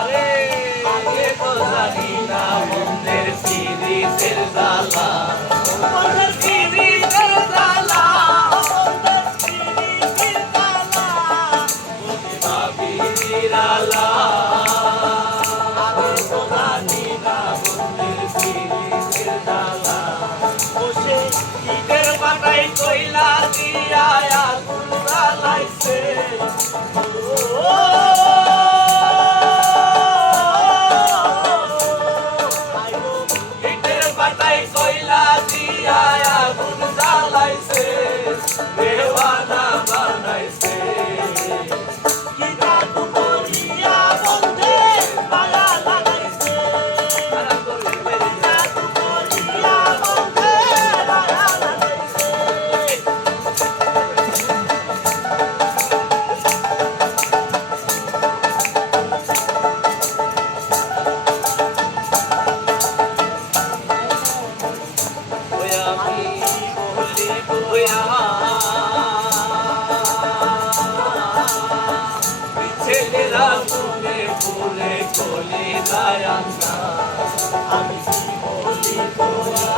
আরে এ তো জানি না মনের পিরিতের জ্বালা, মনের পিরিতের জ্বালা, মনের পিরিতের জ্বালা, বসে ভাবি নিরালা। আমি তো জানি না মনের পিরিতের জ্বালা, বসে ইটের বাটাই কইলা দিয়া আগুন জ্বালাইছে। ইটের বাটাই কইলা দিয়া আগুন জ্বালাইছে, দেওয়ানা বানাইছে। কি জাদু করিয়া বন্ধে মায়া লাগাইছে, জাদু করিয়া বন্ধে মায়া লাগাইছে। ছেলেরা ফুলে ফুলে কলি গায়ান্না, আমি কি বলি তোরা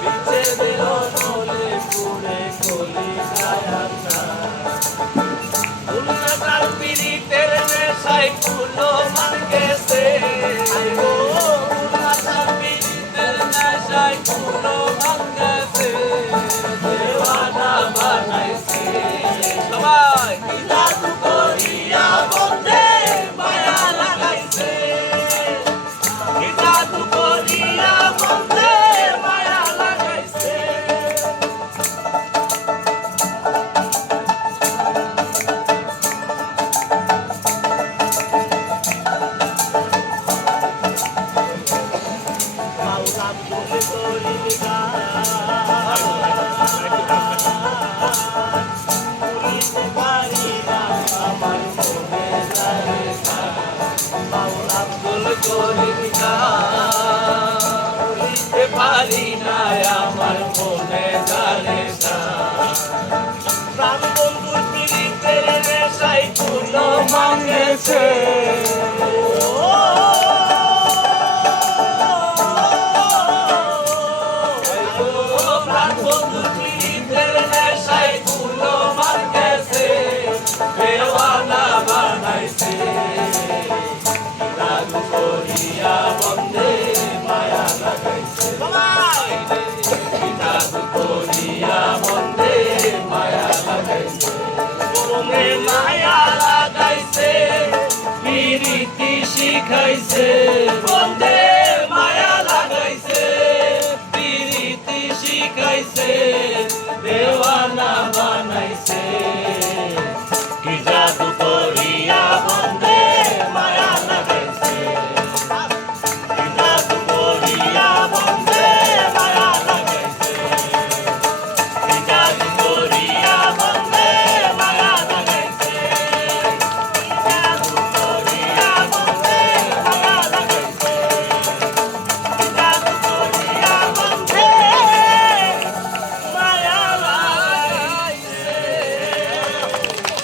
বিচ্ছেদের নলে ফুলে কলি গায়ান্না। উন্নতার পীড়িতের নেশায় কুলো মান গেছে, উন্নতার পীড়িতের নেশায় কুলো মান গেছে, দেওয়ানা বানাইছে। সবাই কি জাদু করিয়া বন্ধে মায়া লাগাইছে, কি জাদু করিয়া বন্ধে মায়া লাগাইছে। মাওলা বলে করি গান, বলিতে পারি না আমার মনে জানে গান। মাওলা বলে করি গান, বলিতে পারি না আমার মনে জানে গান। প্রাণ বন্ধুর পীড়িতের নেশায় কুলো মাঙ্গেছে, প্রাণ বন্ধুর পীড়িতের নেশায় কুলো মাঙ্গেছে, দেওয়ানা বানাইছে। জাদু করিয়া বন্ধে মায়া লাগাইছে, জাদু করিয়া বন্ধে মায়া লাগাইছে, মনে মায়া লাগাইছে, পিরিতি শিখাইছে বন্ধে